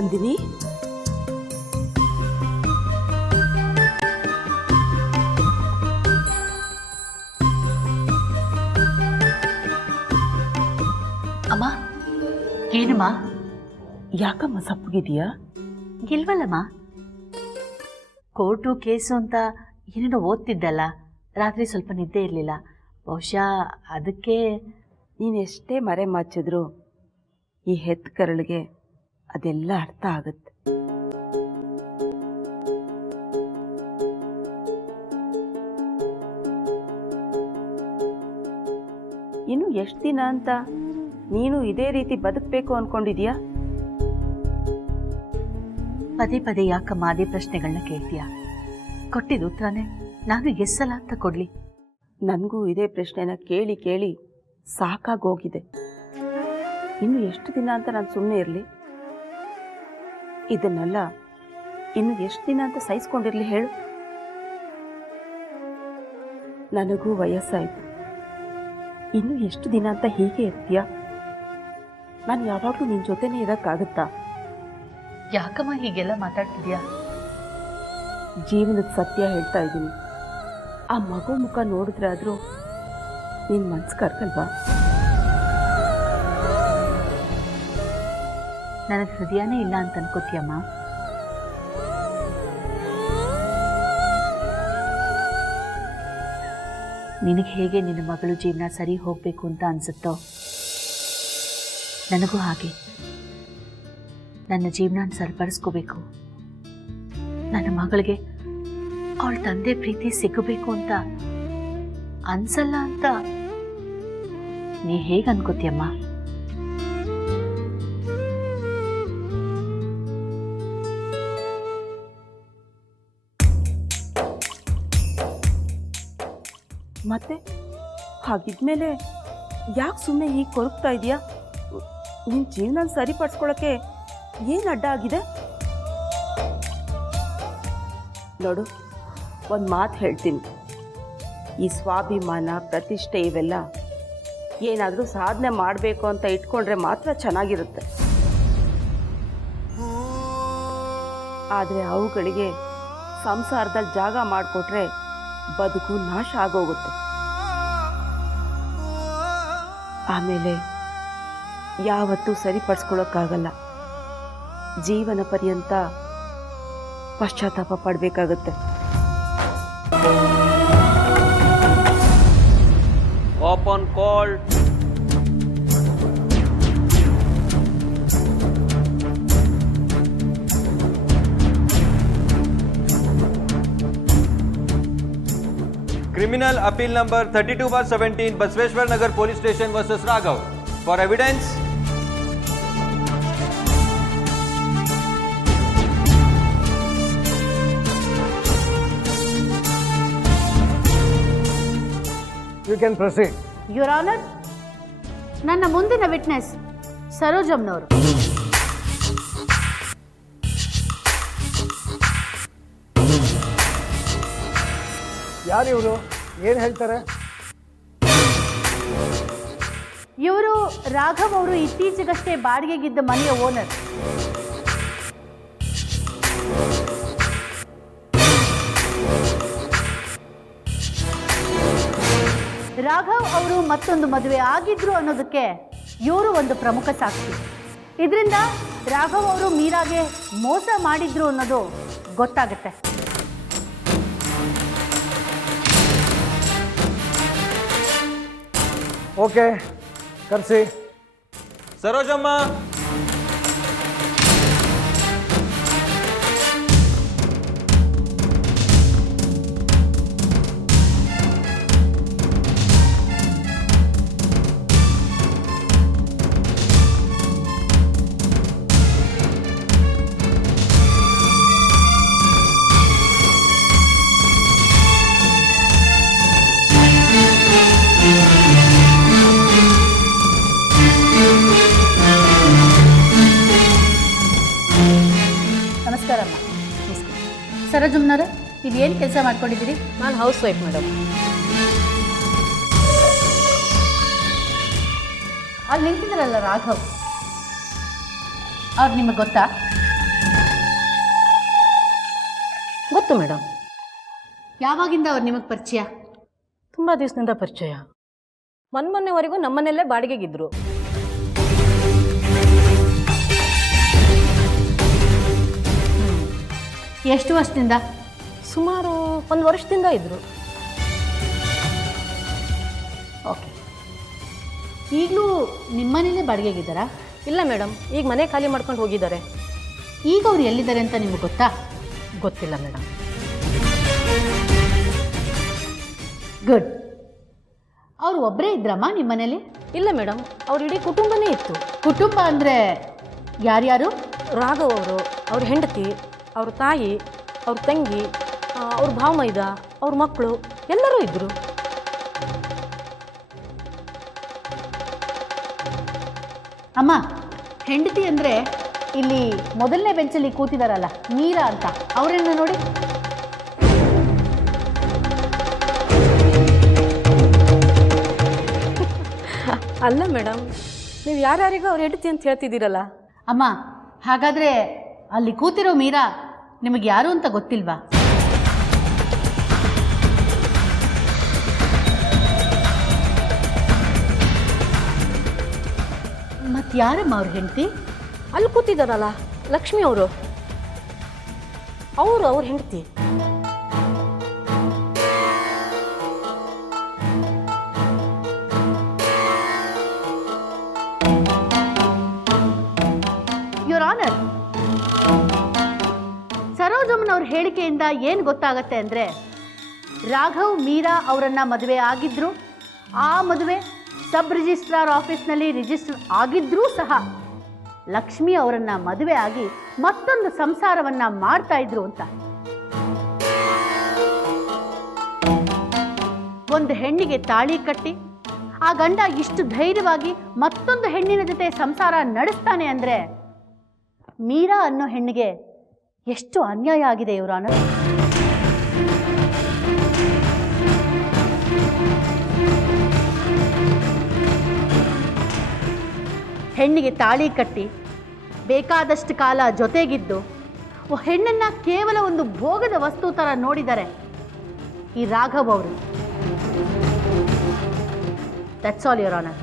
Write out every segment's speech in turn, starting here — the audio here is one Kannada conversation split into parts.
ನಂದಿನಿ, ಅಮ್ಮ, ಏನಮ್ಮ? ಯಾಕಮ್ಮ ಸಪ್ಪಗಿದೆಯಾ? ಇಲ್ವಲ್ಲಮ್ಮ, ಕೋರ್ಟು ಕೇಸು ಅಂತ ಏನೇನೋ ಓದ್ತಿದ್ದಲ್ಲ, ರಾತ್ರಿ ಸ್ವಲ್ಪ ನಿದ್ದೆ ಇರಲಿಲ್ಲ, ಬಹುಶಃ ಅದಕ್ಕೆ. ನೀನೆಷ್ಟೇ ಮರೆ ಮಾಚಿದ್ರು ಈ ಹೆತ್ತ ಕರಳಿಗೆ ಅದೆಲ್ಲ ಅರ್ಥ ಆಗುತ್ತೆ. ಇನ್ನು ಎಷ್ಟು ದಿನ ಅಂತ ನೀನು ಇದೇ ರೀತಿ ಬದುಕಬೇಕು ಅನ್ಕೊಂಡಿದ್ಯಾ? ಪದೇ ಪದೇ ಯಾಕಮ್ಮ ಅದೇ ಪ್ರಶ್ನೆಗಳನ್ನ ಕೇಳ್ತೀಯಾ? ಕೊಟ್ಟಿದ್ದು ಉತ್ತರನೇ ನಾನು ಎಸ್ಸಲ್ಲ ಅಂತ ಕೊಡ್ಲಿ? ನನಗೂ ಇದೇ ಪ್ರಶ್ನೆನ ಕೇಳಿ ಕೇಳಿ ಸಾಕಾಗೋಗಿದೆ. ಇನ್ನು ಎಷ್ಟು ದಿನ ಅಂತ ನಾನು ಸುಮ್ಮನೆ ಇರಲಿ? ಇದನ್ನೆಲ್ಲ ಇನ್ನು ಎಷ್ಟು ದಿನ ಅಂತ ಸಹಿಸ್ಕೊಂಡಿರಲಿ ಹೇಳು? ನನಗೂ ವಯಸ್ಸಾಯಿತು. ಇನ್ನು ಎಷ್ಟು ದಿನ ಅಂತ ಹೀಗೆ ಇರ್ತೀಯ? ನಾನು ಯಾವಾಗಲೂ ನಿನ್ನ ಜೊತೆನೇ ಇರೋಕ್ಕಾಗತ್ತಾ? ಯಾಕಮ್ಮ ಹೀಗೆಲ್ಲ ಮಾತಾಡ್ತಿದ್ಯಾ? ಜೀವನದ ಸತ್ಯ ಹೇಳ್ತಾ ಇದ್ದೀನಿ. ಆ ಮಗು ಮುಖ ನೋಡಿದ್ರೆ ಆದರೂ ನಿನ್ನ ಮನ್ಸು ಕರ್ಕಲ್ವಾ? ನನಗೆ ಹೃದಯನೇ ಇಲ್ಲ ಅಂತ ಅನ್ಕೋತೀಯಮ್ಮ? ನಿನಗೆ ಹೇಗೆ ನಿನ್ನ ಮಗಳು ಜೀವನ ಸರಿ ಹೋಗಬೇಕು ಅಂತ ಅನಿಸುತ್ತೋ, ನನಗೂ ಹಾಗೆ ನನ್ನ ಜೀವನ ಸರಿಪಡಿಸ್ಕೋಬೇಕು, ನನ್ನ ಮಗಳಿಗೆ ಅವಳ ತಂದೆ ಪ್ರೀತಿ ಸಿಗಬೇಕು ಅಂತ ಅನ್ಸಲ್ಲ ಅಂತ ನೀ ಹೇಗೆ ಅನ್ಕೋತೀಯಮ್ಮ? ಮತ್ತೆ ಹಾಗಿದ್ಮೇಲೆ ಯಾಕೆ ಸುಮ್ಮನೆ ಹೀಗೆ ಕೊರಗ್ತಾ ಇದೆಯಾ? ನಿನ್ನ ಜೀವನ ಸರಿಪಡಿಸ್ಕೊಳ್ಳೋಕ್ಕೆ ಏನು ಅಡ್ಡ ಆಗಿದೆ? ನೋಡು, ಒಂದು ಮಾತು ಹೇಳ್ತೀನಿ. ಈ ಸ್ವಾಭಿಮಾನ, ಪ್ರತಿಷ್ಠೆ ಇವೆಲ್ಲ ಏನಾದರೂ ಸಾಧನೆ ಮಾಡಬೇಕು ಅಂತ ಇಟ್ಕೊಂಡ್ರೆ ಮಾತ್ರ ಚೆನ್ನಾಗಿರುತ್ತೆ. ಆದರೆ ಅವುಗಳಿಗೆ ಸಂಸಾರದಲ್ಲಿ ಜಾಗ ಮಾಡಿಕೊಟ್ರೆ ಬದುಕು ನಾಶ ಆಗೋಗುತ್ತೆ. ಆಮೇಲೆ ಯಾವತ್ತೂ ಸರಿಪಡಿಸ್ಕೊಳ್ಳೋಕ್ಕಾಗಲ್ಲ. ಜೀವನ ಪರ್ಯಂತ ಪಶ್ಚಾತ್ತಾಪ ಪಡಬೇಕಾಗುತ್ತೆ. Open call. Criminal appeal number 32/17 Basveshwar Nagar Police Station versus Raghav. For evidence, You can proceed. Your honour, ನನ್ನ ಮುಂದಿನ ವಿಟ್ನೆಸ್ ಸರೋಜಮ್ನವರು. ಯಾರು ಇವರು? ಏನು ಹೇಳ್ತಾರೆ? ಇವರು ರಾಘವ್ ಅವರು ಇತ್ತೀಚೆಗಷ್ಟೇ ಬಾಡಿಗೆಗಿದ್ದ ಮನೆಯ ಓನರ್. ರಾಘವ್ ಅವರು ಮತ್ತೊಂದು ಮದುವೆ ಆಗಿದ್ರು ಅನ್ನೋದಕ್ಕೆ ಇವರು ಒಂದು ಪ್ರಮುಖ ಸಾಕ್ಷಿ. ಇದರಿಂದ ರಾಘವ್ ಅವರು ಮೀರಾಗೆ ಮೋಸ ಮಾಡಿದ್ರು ಅನ್ನೋದು ಗೊತ್ತಾಗುತ್ತೆ. ಓಕೆ, ಕರೆಸಿ. ಸರೋಜಮ್ಮ. ಸರೋಜಮ್ನವರೇ, ಇದೇನು ಕೆಲಸ ಮಾಡ್ಕೊಂಡಿದ್ದೀರಿ? ನಾನು ಹೌಸ್ ವೈಫ್ ಮೇಡಮ್. ಅಲ್ಲಿ ನಿಂತಿದ್ರಲ್ಲ ರಾಘವ್, ಅವ್ರು ನಿಮಗೆ ಗೊತ್ತಾ? ಗೊತ್ತು ಮೇಡಮ್. ಯಾವಾಗಿಂದ ಅವ್ರು ನಿಮಗೆ ಪರಿಚಯ? ತುಂಬ ದಿವಸದಿಂದ ಪರಿಚಯ. ಮೊನ್ನೆವರೆಗೂ ನಮ್ಮನೆಯಲ್ಲೇ ಬಾಡಿಗೆಗಿದ್ರು. ಎಷ್ಟು ವರ್ಷದಿಂದ? ಸುಮಾರು 1 ವರ್ಷದಿಂದ ಇದ್ದರು. ಓಕೆ. ಈಗಲೂ ನಿಮ್ಮನೇಲೇ ಬಾಡಿಗೆಗಿದ್ದಾರಾ? ಇಲ್ಲ ಮೇಡಮ್, ಈಗ ಮನೆ ಖಾಲಿ ಮಾಡ್ಕೊಂಡು ಹೋಗಿದ್ದಾರೆ. ಈಗ ಅವ್ರು ಎಲ್ಲಿದ್ದಾರೆ ಅಂತ ನಿಮಗೆ ಗೊತ್ತಾ? ಗೊತ್ತಿಲ್ಲ ಮೇಡಮ್. ಗುಡ್. ಅವ್ರು ಒಬ್ಬರೇ ಇದ್ರಮ್ಮ ನಿಮ್ಮ ಮನೇಲಿ? ಇಲ್ಲ ಮೇಡಮ್, ಅವ್ರ ಇಡೀ ಕುಟುಂಬನೇ ಇತ್ತು. ಕುಟುಂಬ ಅಂದರೆ ಯಾರ್ಯಾರು? ರಾಘವ್ ಅವರು, ಅವ್ರ ಹೆಂಡತಿ, ಅವ್ರ ತಾಯಿ, ಅವ್ರ ತಂಗಿ, ಅವ್ರ ಭಾವಮೈದ, ಅವ್ರ ಮಕ್ಕಳು ಎಲ್ಲರೂ ಇದ್ದರು. ಅಮ್ಮ, ಹೆಂಡತಿ ಅಂದರೆ ಇಲ್ಲಿ ಮೊದಲನೇ ಬೆಂಚಲ್ಲಿ ಕೂತಿದಾರಲ್ಲ ಮೀರಾ ಅಂತ, ಅವರನ್ನು ನೋಡಿ. ಅಲ್ಲ ಮೇಡಮ್, ನೀವು ಯಾರ್ಯಾರಿಗೂ ಅವ್ರ ಹೆಂಡತಿ ಅಂತ ಹೇಳ್ತಿದ್ದೀರಲ್ಲ. ಅಮ್ಮ, ಹಾಗಾದರೆ ಅಲ್ಲಿ ಕೂತಿರೋ ಮೀರಾ ನಿಮಗೆ ಯಾರು ಅಂತ ಗೊತ್ತಿಲ್ವಾ? ಮತ್ತು ಯಾರಮ್ಮ ಅವ್ರ ಹೆಂಡತಿ? ಅಲ್ಲಿ ಕೂತಿದ್ದಾರಲ್ಲ ಲಕ್ಷ್ಮಿ ಅವರು ಅವ್ರ ಹೆಂಡತಿ. ಯುವರ್ ಆನರ್, ಸರೋಜಮ್ಮನವ್ರ ಹೇಳಿಕೆಯಿಂದ ಏನು ಗೊತ್ತಾಗತ್ತೆ ಅಂದರೆ, ರಾಘವ್ ಮೀರಾ ಅವರನ್ನು ಮದುವೆ ಆಗಿದ್ರು, ಆ ಮದುವೆ ಸಬ್ ರಿಜಿಸ್ಟ್ರಾರ್ ಆಫೀಸ್ನಲ್ಲಿ ರಿಜಿಸ್ಟರ್ ಆಗಿದ್ರೂ ಸಹ ಲಕ್ಷ್ಮಿ ಅವರನ್ನು ಮದುವೆ ಆಗಿ ಮತ್ತೊಂದು ಸಂಸಾರವನ್ನು ಮಾಡ್ತಾ ಇದ್ರು ಅಂತ. ಒಂದು ಹೆಣ್ಣಿಗೆ ತಾಳಿ ಕಟ್ಟಿ ಆ ಗಂಡ ಇಷ್ಟು ಧೈರ್ಯವಾಗಿ ಮತ್ತೊಂದು ಹೆಣ್ಣಿನ ಜೊತೆ ಸಂಸಾರ ನಡೆಸ್ತಾನೆ ಅಂದರೆ ಮೀರಾ ಅನ್ನೋ ಹೆಣ್ಣಿಗೆ ಎಷ್ಟು ಅನ್ಯಾಯ ಆಗಿದೆ ಇವರಾನ. ಹೆಣ್ಣಿಗೆ ತಾಳಿ ಕಟ್ಟಿ ಬೇಕಾದಷ್ಟು ಕಾಲ ಜೊತೆಗಿದ್ದು ಹೆಣ್ಣನ್ನು ಕೇವಲ ಒಂದು ಭೋಗದ ವಸ್ತು ಥರ ನೋಡಿದ್ದಾರೆ ಈ ರಾಘವ್ ಅವರು. That's all your honour.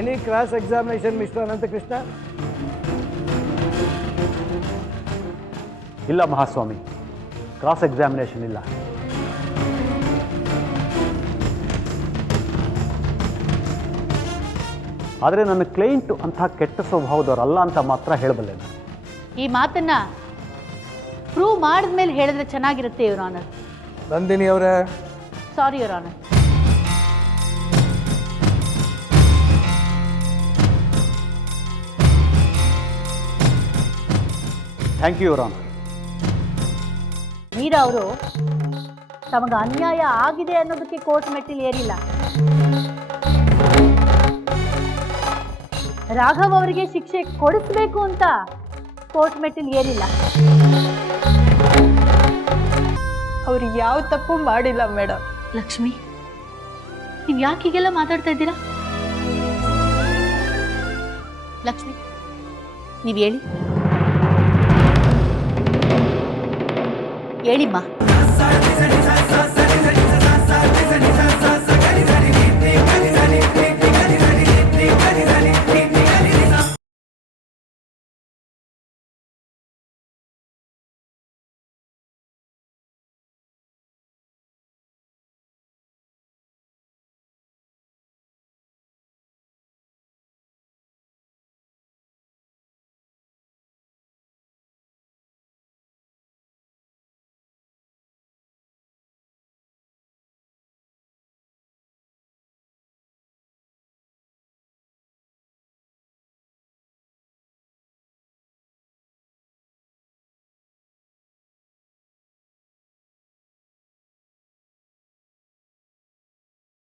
Any cross examination mister Ananthakrishna? ಇಲ್ಲ ಮಹಾಸ್ವಾಮಿ, ಕ್ರಾಸ್ ಎಕ್ಸಾಮಿನೇಷನ್ ಇಲ್ಲ. ಆದರೆ ನನ್ನ ಕ್ಲೈಂಟು ಅಂಥ ಕೆಟ್ಟ ಸ್ವಭಾವದವರಲ್ಲ ಅಂತ ಮಾತ್ರ ಹೇಳಬಲ್ಲೆ. ಈ ಮಾತನ್ನ ಪ್ರೂವ್ ಮಾಡಿದ್ಮೇಲೆ ಹೇಳಿದ್ರೆ ಚೆನ್ನಾಗಿರುತ್ತೆ ಯುವರ್ ಆನರ್. ನಂದಿನಿ ಅವರೇ. Sorry your honour. Thank you your honour. Meera ಅವರು ತಮಗೆ ಅನ್ಯಾಯ ಆಗಿದೆ ಅನ್ನೋದಕ್ಕೆ ಕೋರ್ಟ್ ಮೆಟ್ಟಿಲು ಏರಿಲ್ಲ. ರಾಘವ್ ಅವರಿಗೆ ಶಿಕ್ಷೆ ಕೊಡಿಸ್ಬೇಕು ಅಂತ ಕೋರ್ಟ್ ಮೆಟ್ಟಿಲು ಏರಿಲ್ಲ. ಅವ್ರು ಯಾವ ತಪ್ಪು ಮಾಡಿಲ್ಲ ಮೇಡಮ್. ಲಕ್ಷ್ಮಿ, ನೀವು ಯಾಕೆ ಹೀಗೆಲ್ಲ ಮಾತಾಡ್ತಾ ಇದ್ದೀರಾ? ಲಕ್ಷ್ಮಿ, ನೀವು ಹೇಳಿಮ್ಮ.